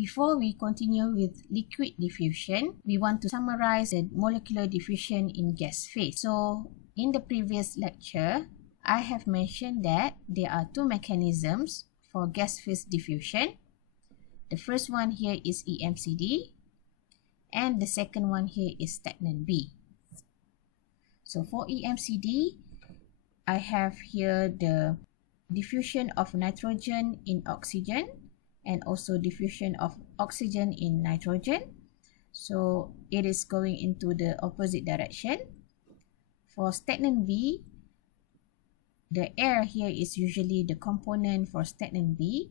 Before we continue with liquid diffusion, we want to summarize the molecular diffusion in gas phase. So, in the previous lecture, I have mentioned that there are two mechanisms for gas phase diffusion. The first one here is EMCD, and the second one here is stagnant B. So, for EMCD, I have here the diffusion of nitrogen in oxygen and also diffusion of oxygen in nitrogen. So it is going into the opposite direction. For stagnant B, the air here is usually the component for stagnant B,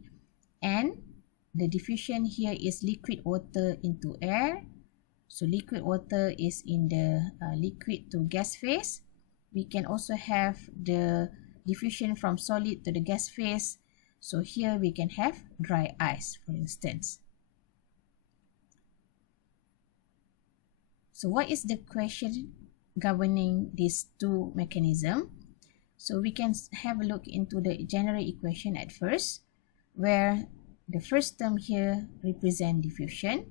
and the diffusion here is liquid water into air. So liquid water is in the liquid to gas phase. We can also have the diffusion from solid to the gas phase. So here we can have dry ice, for instance. So what is the question governing these two mechanisms? So we can have a look into the general equation at first, where the first term here represents diffusion,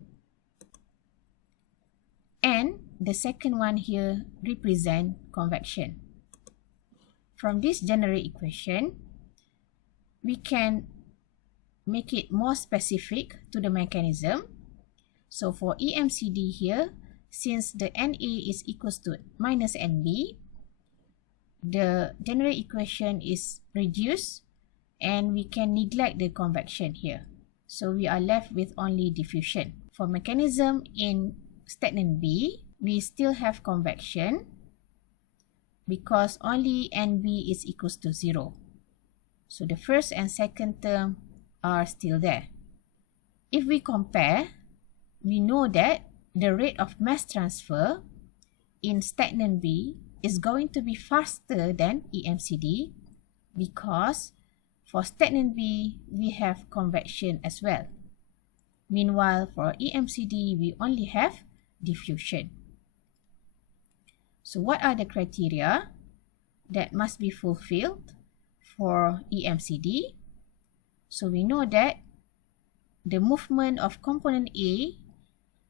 and the second one here represents convection. From this general equation, we can make it more specific to the mechanism. So for EMCD here, since the Na is equals to minus Nb, the general equation is reduced and we can neglect the convection here. So we are left with only diffusion. For mechanism in stagnant B, we still have convection because only Nb is equals to 0. So the first and second term are still there. If we compare, we know that the rate of mass transfer in stagnant B is going to be faster than EMCD because for stagnant B, we have convection as well. Meanwhile, for EMCD, we only have diffusion. So what are the criteria that must be fulfilled for EMCD? So we know that the movement of component A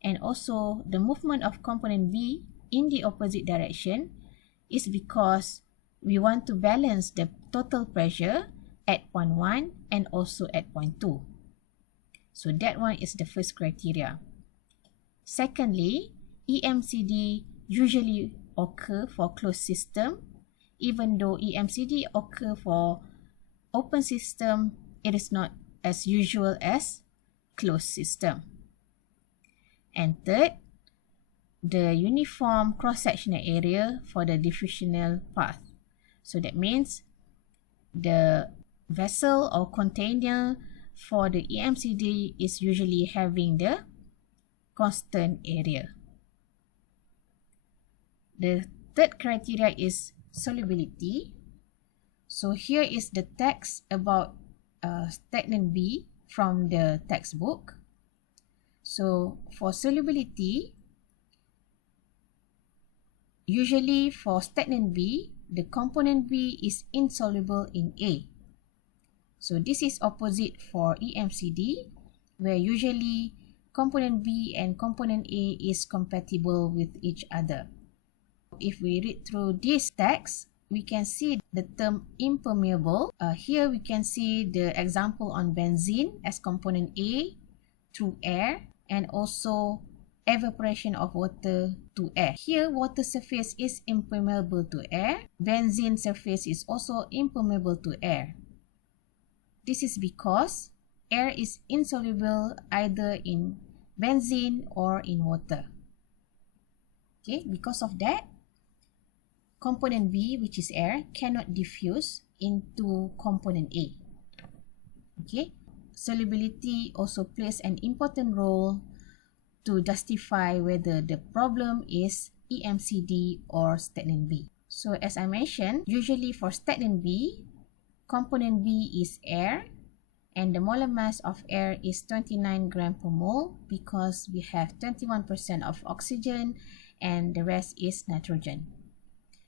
and also the movement of component B in the opposite direction is because we want to balance the total pressure at point 1 and also at point 2. So that one is the first criteria. Secondly, EMCD usually occur for closed system. Even though EMCD occur for open system, it is not as usual as closed system. And third, the uniform cross-sectional area for the diffusional path. So that means the vessel or container for the EMCD is usually having the constant area. The third criteria is solubility. So here is the text about stagnant B from the textbook. So for solubility, usually for stagnant B, the component B is insoluble in A. So this is opposite for EMCD, where usually component B and component A is compatible with each other. If we read through this text, we can see the term impermeable. Here we can see the example on benzene as component A through air and also evaporation of water to air. Here, water surface is impermeable to air. Benzene surface is also impermeable to air. This is because air is insoluble either in benzene or in water. Okay, because of that, component B, which is air, cannot diffuse into component A. Okay, solubility also plays an important role to justify whether the problem is EMCD or stagnant B. So as I mentioned, usually for stagnant B, component B is air and the molar mass of air is 29 gram per mole because we have 21% of oxygen and the rest is nitrogen.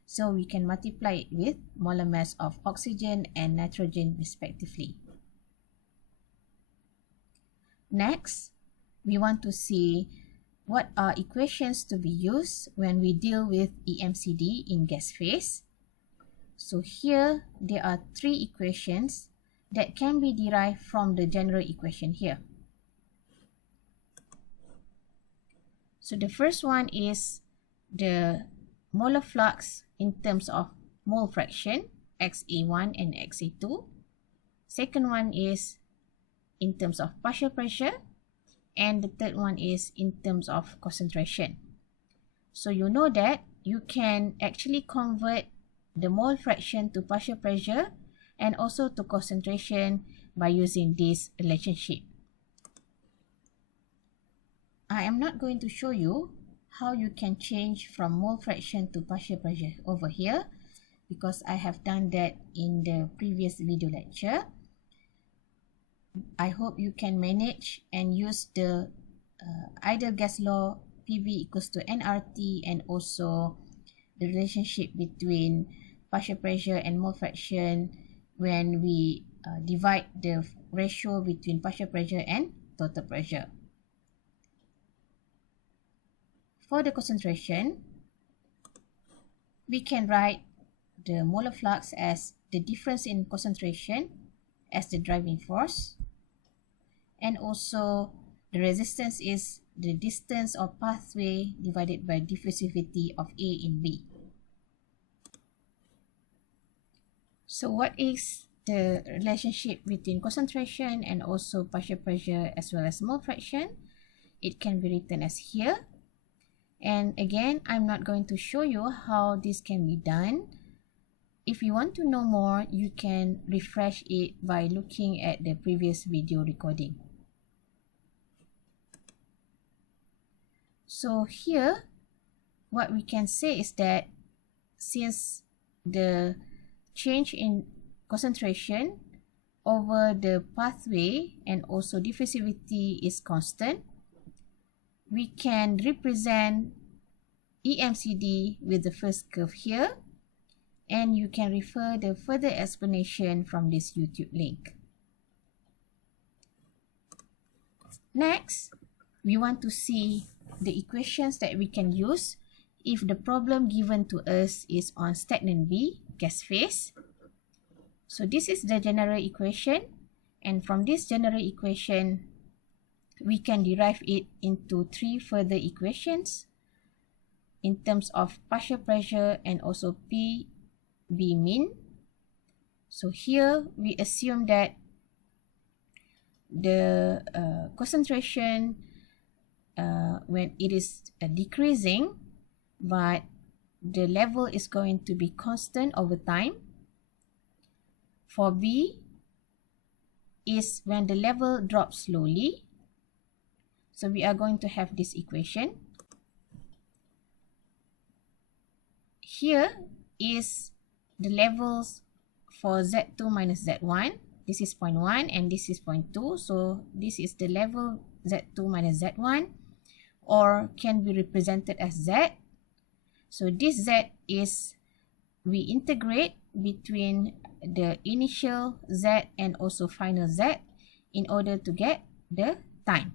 So we can multiply it with molar mass of oxygen and nitrogen respectively. Next, we want to see what are equations to be used when we deal with EMCD in gas phase. So here there are three equations that can be derived from the general equation here. So the first one is the molar flux in terms of mole fraction, XA1 and XA2. Second one is in terms of partial pressure, and the third one is in terms of concentration. So you know that you can actually convert the mole fraction to partial pressure and also to concentration by using this relationship. I am not going to show you how you can change from mole fraction to partial pressure over here because I have done that in the previous video lecture. I hope you can manage and use the ideal gas law PV equals to nRT and also the relationship between partial pressure and mole fraction when we divide the ratio between partial pressure and total pressure. For the concentration, we can write the molar flux as the difference in concentration as the driving force, and also the resistance is the distance or pathway divided by diffusivity of A in B. So what is the relationship between concentration and also partial pressure as well as mole fraction? It can be written as here. And again, I'm not going to show you how this can be done. If you want to know more, you can refresh it by looking at the previous video recording. So here, what we can say is that since the change in concentration over the pathway and also diffusivity is constant, we can represent EMCD with the first curve here, and you can refer the further explanation from this YouTube link. Next, we want to see the equations that we can use if the problem given to us is on stagnant B, gas phase. So this is the general equation, and from this general equation, we can derive it into three further equations in terms of partial pressure and also PB min. So here we assume that the concentration when it is decreasing, but the level is going to be constant over time. For B is when the level drops slowly. So we are going to have this equation. Here is the levels for Z2 minus Z1. This is 0.1 and this is 0.2. So this is the level Z2 minus Z1, or can be represented as Z. So this Z is, we integrate between the initial Z and also final Z in order to get the time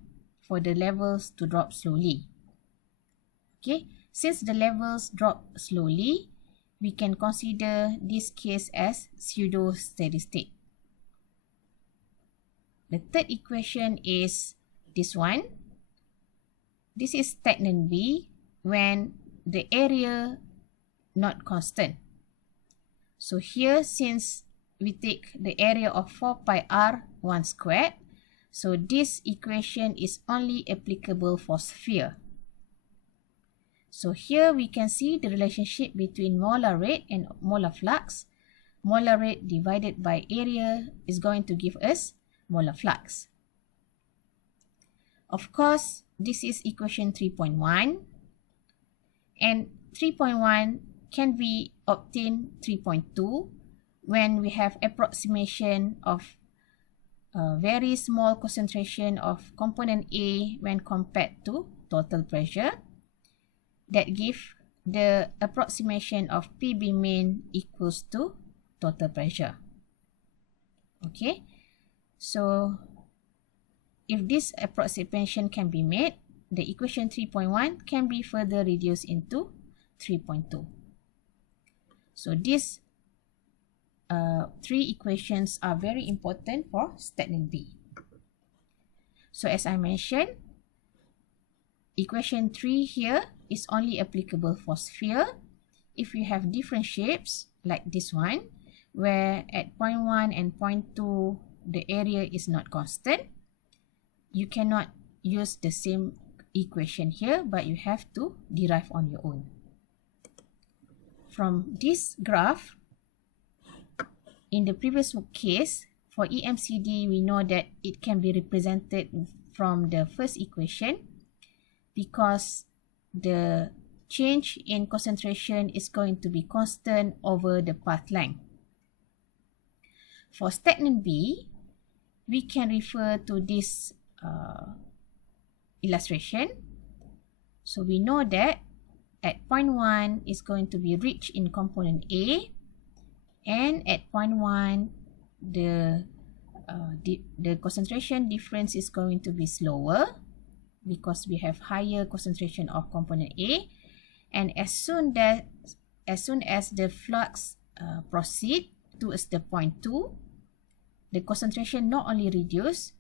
for the levels to drop slowly. Okay, since the levels drop slowly, we can consider this case as pseudo steady state. The third equation is this one. This is stagnant B when the area not constant. So here, since we take the area of 4 pi r1 squared, so this equation is only applicable for sphere. So here we can see the relationship between molar rate and molar flux. Molar rate divided by area is going to give us molar flux. Of course, this is equation 3.1, and 3.1 can be obtained 3.2 when we have approximation of very small concentration of component A when compared to total pressure. That give the approximation of PB min equals to total pressure. Okay, so if this approximation can be made, the equation 3.1 can be further reduced into 3.2. So these three equations are very important for statement B. So as I mentioned, equation 3 here is only applicable for sphere. If you have different shapes like this one, where at point 1 and point 2 the area is not constant, you cannot use the same equation here, but you have to derive on your own. From this graph, in the previous case, for EMCD, we know that it can be represented from the first equation because the change in concentration is going to be constant over the path length. For statement B, we can refer to this illustration. So we know that at point 1 is going to be rich in component A, and at point 1 the concentration difference is going to be slower because we have higher concentration of component A, and as soon as the flux proceed towards the point 2, the concentration not only reduce,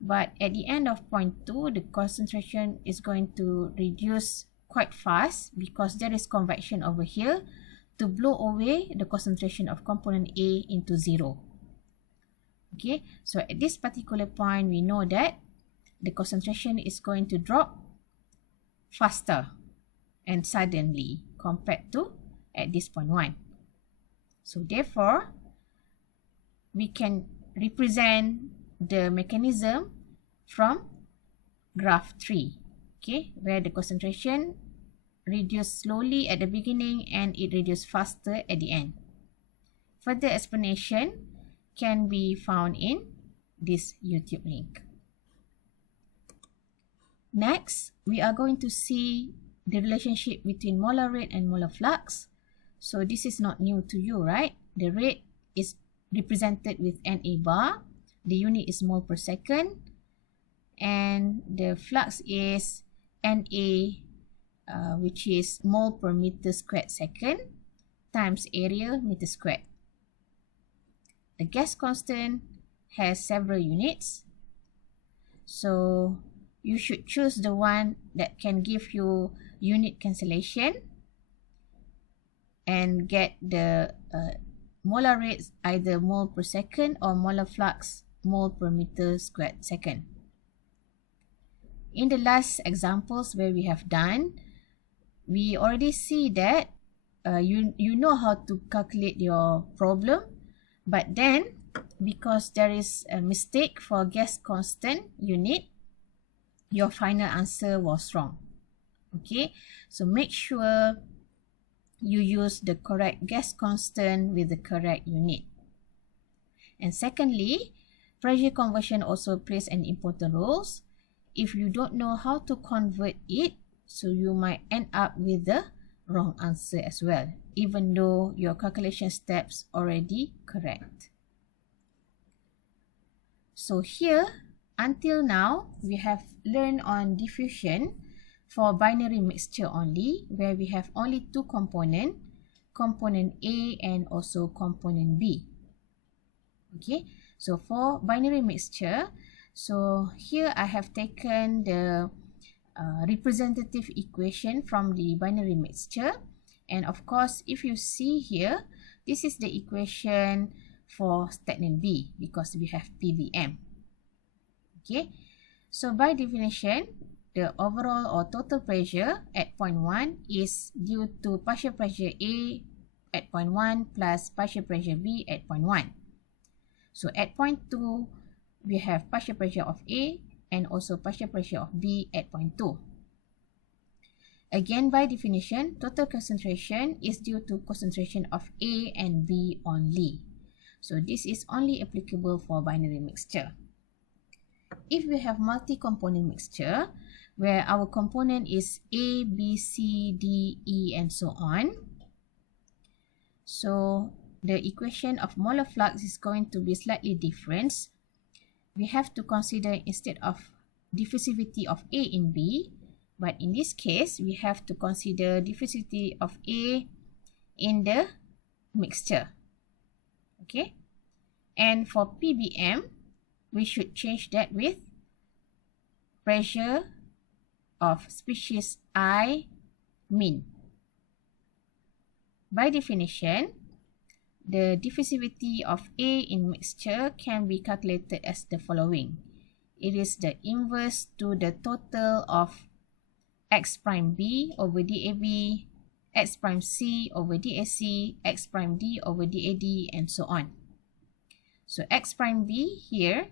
but at the end of point 2 the concentration is going to reduce quite fast because there is convection over here to blow away the concentration of component A into 0. Okay, so at this particular point we know that the concentration is going to drop faster and suddenly compared to at this point 1. So therefore, we can represent the mechanism from graph 3, okay, where the concentration reduced slowly at the beginning and it reduced faster at the end. Further explanation can be found in this YouTube link. Next, we are going to see the relationship between molar rate and molar flux. So this is not new to you, right? The rate is represented with NA bar, the unit is mole per second, and the flux is NA, which is mole per meter squared second times area meter squared. The gas constant has several units, so you should choose the one that can give you unit cancellation and get the molar rates either mole per second or molar flux mole per meter squared second. In the last examples where we have done, we already see that you know how to calculate your problem, but then because there is a mistake for gas constant unit, your final answer was wrong. Okay, so make sure you use the correct gas constant with the correct unit. And secondly, pressure conversion also plays an important role. If you don't know how to convert it, so you might end up with the wrong answer as well, even though your calculation steps already correct. So here, until now, we have learned on diffusion for binary mixture only, where we have only two components, component A and also component B. Okay, so for binary mixture, so here I have taken the representative equation from the binary mixture, and of course if you see here, this is the equation for statement B because we have PBM. Okay, so by definition, the overall or total pressure at point 1 is due to partial pressure A at point 1 plus partial pressure B at point 1. So at point 2, we have partial pressure of A and also partial pressure of B at point 2. Again, by definition, total concentration is due to concentration of A and B only. So this is only applicable for binary mixture. If we have multi-component mixture, where our component is A, B, C, D, E, and so on, so the equation of molar flux is going to be slightly different. We have to consider, instead of diffusivity of A in B, but in this case, we have to consider diffusivity of A in the mixture. Okay, and for PBM, we should change that with pressure of species I min. By definition, the diffusivity of A in mixture can be calculated as the following. It is the inverse to the total of x prime B over dAB, x prime C over dAC, x prime D over dAD, and so on. So x prime B here,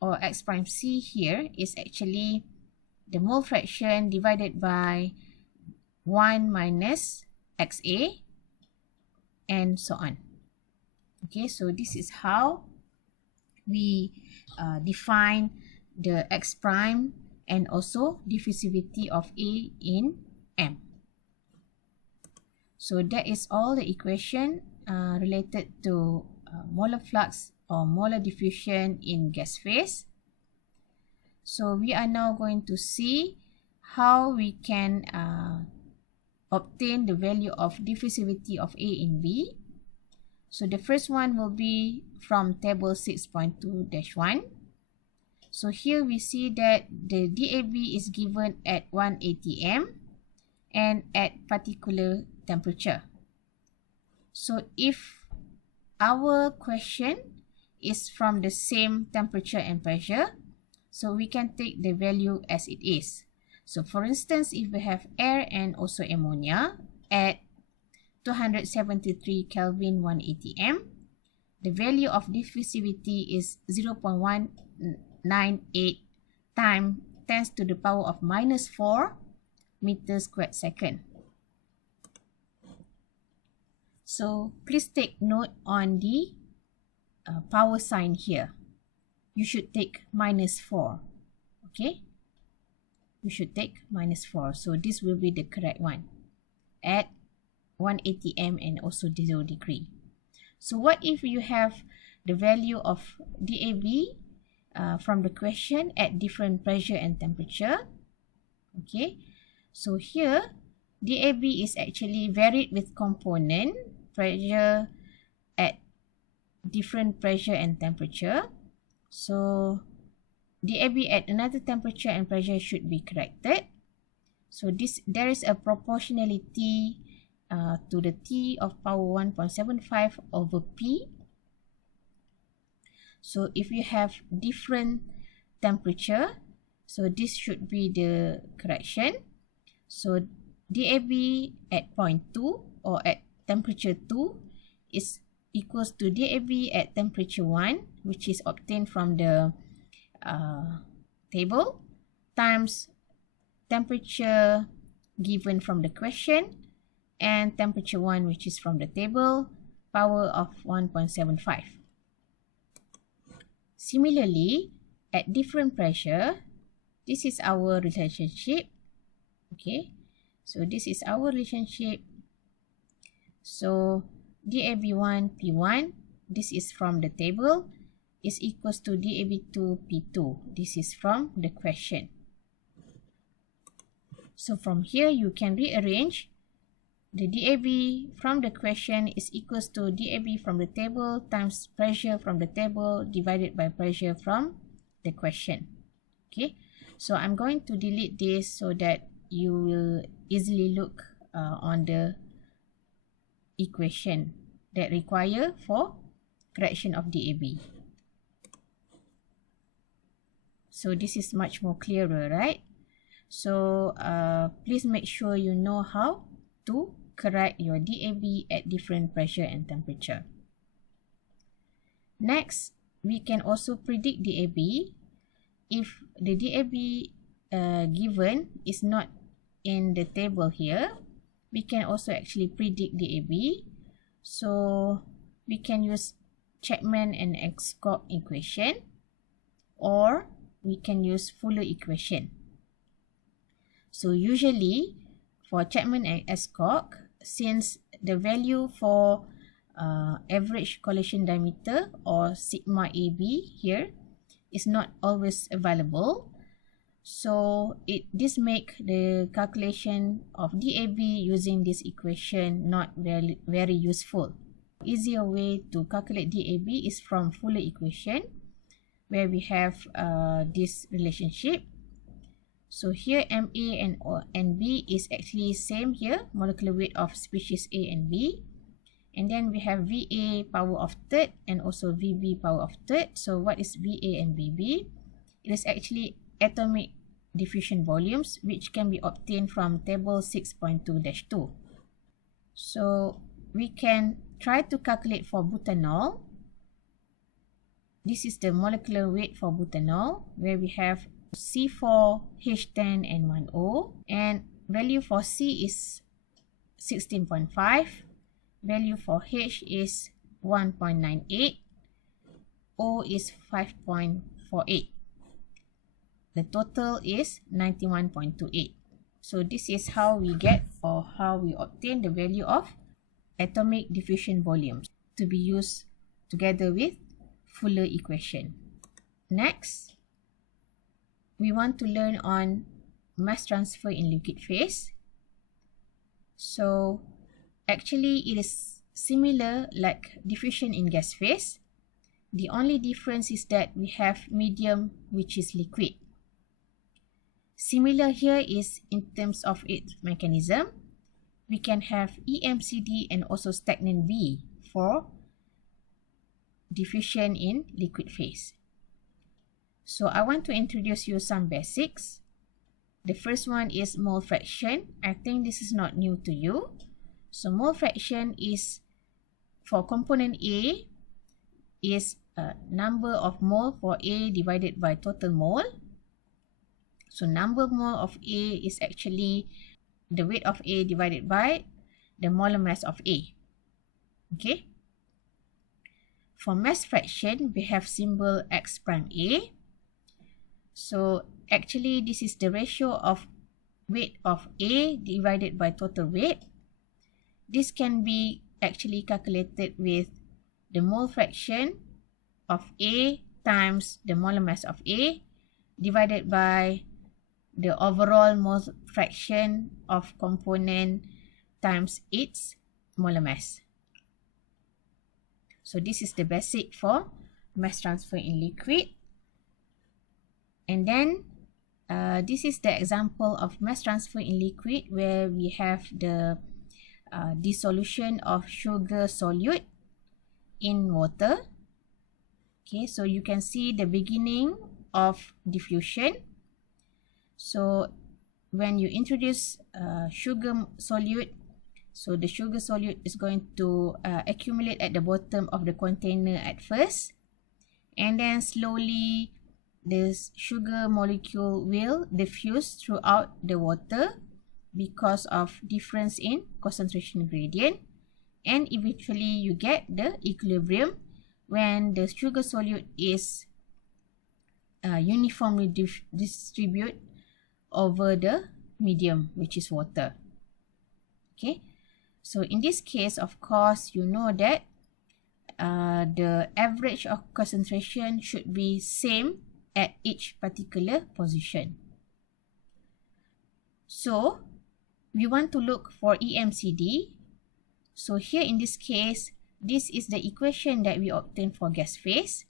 or x prime C here, is actually the mole fraction divided by 1 minus XA, and so on. Okay, so this is how we define the x prime and also diffusivity of A in M. So that is all the equation related to molar flux or molar diffusion in gas phase. So we are now going to see how we can obtain the value of diffusivity of A in B. So the first one will be from table 6.2-1. So here we see that the dAB is given at 1 atm and at particular temperature. So if our question is from the same temperature and pressure, so we can take the value as it is. So for instance, if we have air and also ammonia at 273 Kelvin 1 atm, the value of diffusivity is 0.198 times 10 to the power of minus 4 meters squared second. So please take note on the power sign here. You should take minus 4. Okay? You should take minus 4. So this will be the correct one at 1 atm and also 0 degree. So what if you have the value of dAB from the question at different pressure and temperature? Okay, so here dAB is actually varied with component pressure at different pressure and temperature. So dAB at another temperature and pressure should be corrected. So there is a proportionality to the T of power 1.75 over P. So if you have different temperature, so this should be the correction. So dAB at point 2 or at temperature 2 is equals to dAB at temperature 1, which is obtained from the table, times temperature given from the question and temperature 1, which is from the table, power of 1.75. Similarly, at different pressure, this is our relationship. Okay, so this is our relationship. So dAB1 P1, this is from the table, is equals to dAB2 P2. This is from the question. So from here, you can rearrange the dAB from the question is equals to dAB from the table times pressure from the table divided by pressure from the question. Okay, so I'm going to delete this so that you will easily look on the equation that require for correction of dAB. So this is much more clearer, right? So please make sure you know how to correct your dAB at different pressure and temperature. Next, we can also predict dAB. If the dAB given is not in the table here, we can also actually predict dAB. So we can use Chapman and Escock equation, or we can use Fuller equation. So usually for Chapman and Escock, since the value for average collision diameter or sigma AB here is not always available, So this make the calculation of DAB using this equation not very useful. Easier way to calculate DAB is from Fuller equation, where we have this relationship. So here MA and B is actually same here, molecular weight of species A and B. And then we have VA power of third and also VB power of third. So what is VA and VB? It is actually atomic diffusion volumes, which can be obtained from table 6.2-2. So we can try to calculate for butanol. This is the molecular weight for butanol, where we have C4, H10 and 1O, and value for C is 16.5, value for H is 1.98, O is 5.48. The total is 91.28. So this is how we get, or how we obtain, the value of atomic diffusion volumes to be used together with Fuller equation. Next, we want to learn on mass transfer in liquid phase. So actually it is similar like diffusion in gas phase. The only difference is that we have medium which is liquid. Similar here is in terms of its mechanism. We can have EMCD and also stagnant V for diffusion in liquid phase. So I want to introduce you some basics. The first one is mole fraction. I think this is not new to you. So mole fraction is, for component A, is number of mole for A divided by total mole. So number mole of A is actually the weight of A divided by the molar mass of A. Okay. For mass fraction, we have symbol X prime A. So actually this is the ratio of weight of A divided by total weight. This can be actually calculated with the mole fraction of A times the molar mass of A divided by the overall mole fraction of component times its molar mass. So this is the basic for mass transfer in liquid. And then this is the example of mass transfer in liquid, where we have the dissolution of sugar solute in water. Okay, so you can see the beginning of diffusion. So when you introduce sugar solute, so the sugar solute is going to accumulate at the bottom of the container at first, and then slowly this sugar molecule will diffuse throughout the water because of difference in concentration gradient, and eventually you get the equilibrium when the sugar solute is uniformly distributed over the medium, which is water. Okay, so in this case, of course, you know that the average of concentration should be same at each particular position. So we want to look for EMCD. So here in this case, this is the equation that we obtain for gas phase.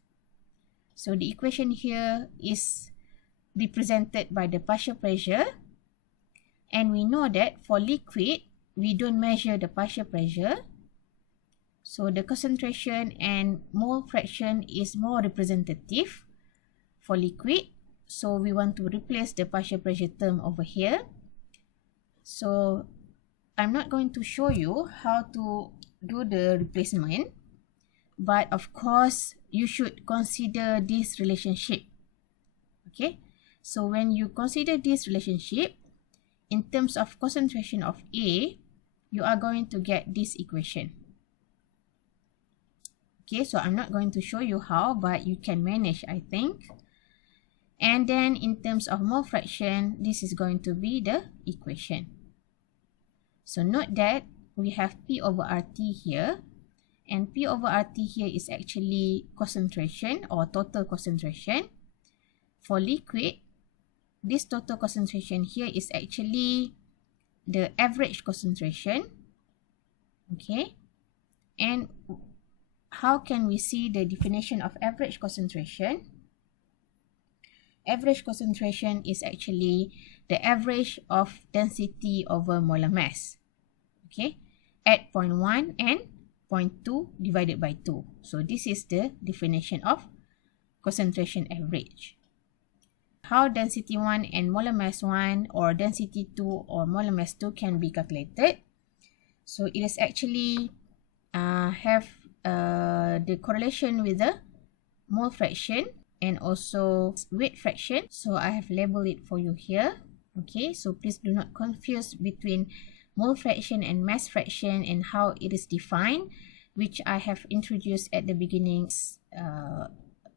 So the equation here is represented by the partial pressure, and we know that for liquid we don't measure the partial pressure, so the concentration and mole fraction is more representative for liquid. So we want to replace the partial pressure term over here. So I'm not going to show you how to do the replacement, but of course you should consider this relationship. Okay, so when you consider this relationship in terms of concentration of A, you are going to get this equation. Okay, so I'm not going to show you how, but you can manage, I think. And then in terms of mole fraction, this is going to be the equation. So note that we have P over RT here, and P over RT here is actually concentration or total concentration. For liquid, this total concentration here is actually the average concentration. Okay, and how can we see the definition of average concentration? Average concentration is actually the average of density over molar mass. Okay, at 0.1 and 0.2 divided by 2. So this is the definition of concentration average. How density 1 and molar mass 1 or density 2 or molar mass 2 can be calculated? So it is actually have the correlation with the mole fraction and also weight fraction. So I have labeled it for you here. Okay, so please do not confuse between mole fraction and mass fraction and how it is defined, which I have introduced at the beginning,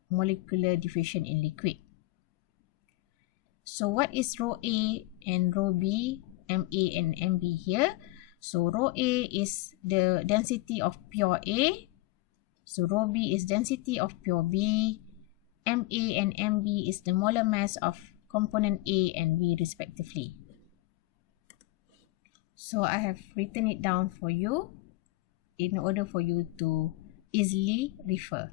molecular diffusion in liquid. So what is rho A and rho B, MA and MB here? So rho A is the density of pure A. So rho B is density of pure B. MA and MB is the molar mass of component A and B respectively. So I have written it down for you in order for you to easily refer.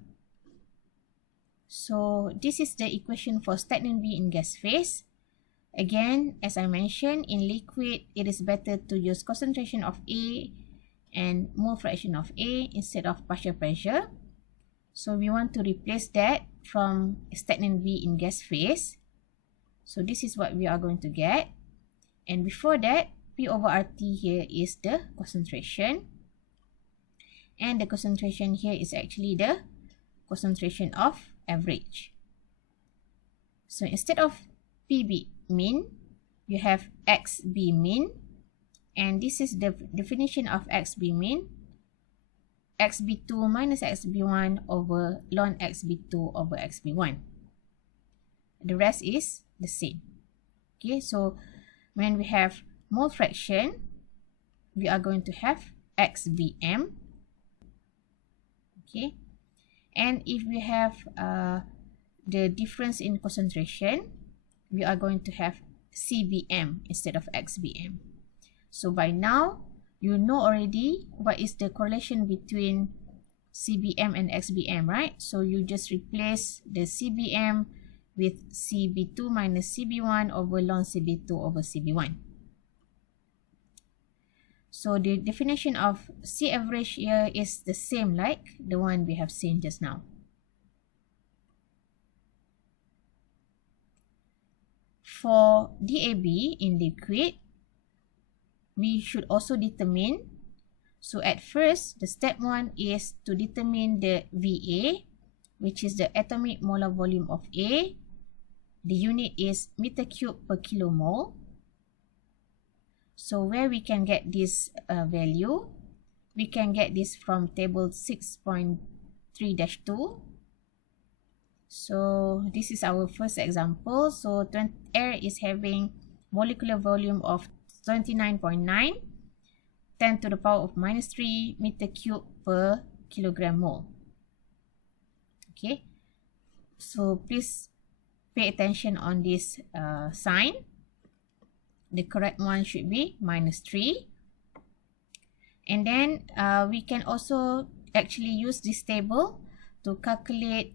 So this is the equation for stagnant V in gas phase. Again, as I mentioned, in liquid, it is better to use concentration of A and mole fraction of A instead of partial pressure. So we want to replace that from stagnant V in gas phase. So this is what we are going to get. And before that, P over RT here is the concentration. And the concentration here is actually the concentration of average. So instead of PB mean, you have XB mean. And this is the definition of XB mean. XB2 minus XB1 over ln XB2 over XB1. The rest is the same. Okay, so when we have mole fraction, we are going to have XBM. Okay, and if we have the difference in concentration, we are going to have CBM instead of XBM. So by now, you know already what is the correlation between CBM and XBM, right? So you just replace the CBM with CB2 minus CB1 over ln CB2 over CB1. So the definition of C average here is the same like the one we have seen just now. For DAB in liquid, we should also determine. So at first, the step 1 is to determine the VA, which is the atomic molar volume of A. The unit is meter cube per kilomole. So where we can get this value, we can get this from table 6.3-2. So this is our first example. So air is having molecular volume of 29.9, 10 to the power of minus 3 meter cube per kilogram mole. Okay, so please pay attention on this sign. The correct one should be minus 3. And then we can also actually use this table to calculate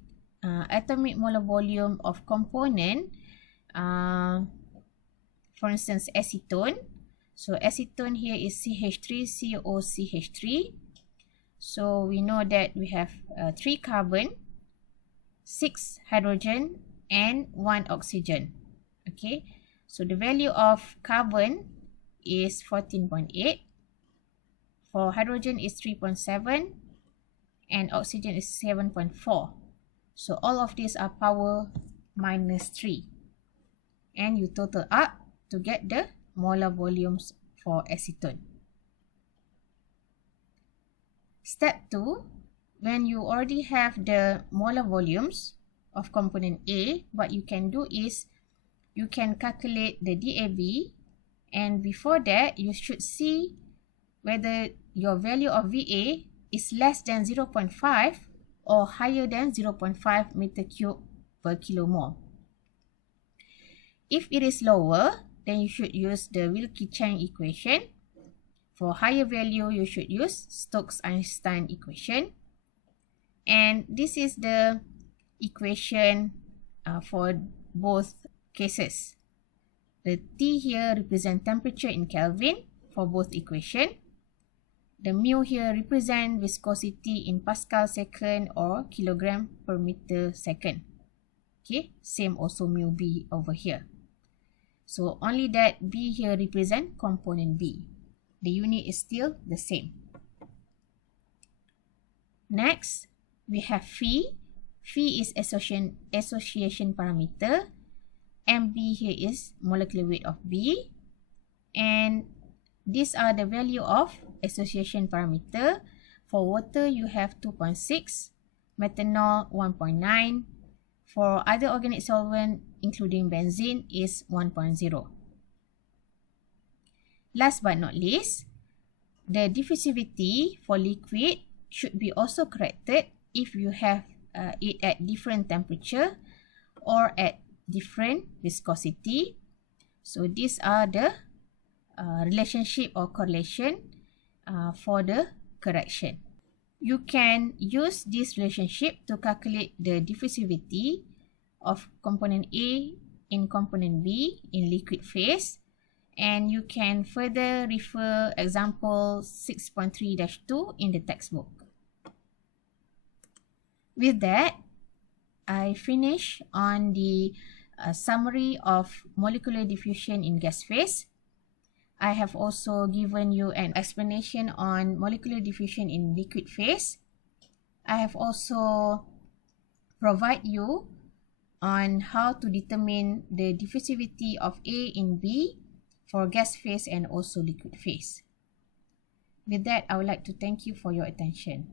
atomic molar volume of component, for instance, acetone. So acetone here is CH3COCH3. So we know that we have 3 carbon, 6 hydrogen, and 1 oxygen. Okay, so the value of carbon is 14.8. For hydrogen is 3.7, and oxygen is 7.4. So all of these are power minus 3. And you total up to get the molar volumes for acetone. Step 2, when you already have the molar volumes of component A, what you can do is you can calculate the DAB, and before that you should see whether your value of VA is less than 0.5 or higher than 0.5 meter cube per kilomole. If it is lower, then you should use the Wilkie-Chang equation. For higher value, you should use Stokes-Einstein equation. And this is the equation for both cases. The T here represents temperature in Kelvin for both equation. The mu here represents viscosity in Pascal second or kilogram per meter second. Okay, same also mu B over here. So only that B here represents component B. The unit is still the same. Next, we have phi. Phi is association parameter. MB here is molecular weight of B. And these are the value of association parameter. For water, you have 2.6, methanol 1.9. For other organic solvent, including benzene, is 1.0. Last but not least, the diffusivity for liquid should be also corrected if you have it at different temperature or at different viscosity. So these are the relationship or correlation for the correction. You can use this relationship to calculate the diffusivity of component A in component B in liquid phase, and you can further refer example 6.3-2 in the textbook. With that, I finish on the summary of molecular diffusion in gas phase. I have also given you an explanation on molecular diffusion in liquid phase. I have also provided you on how to determine the diffusivity of A in B for gas phase and also liquid phase. With that, I would like to thank you for your attention.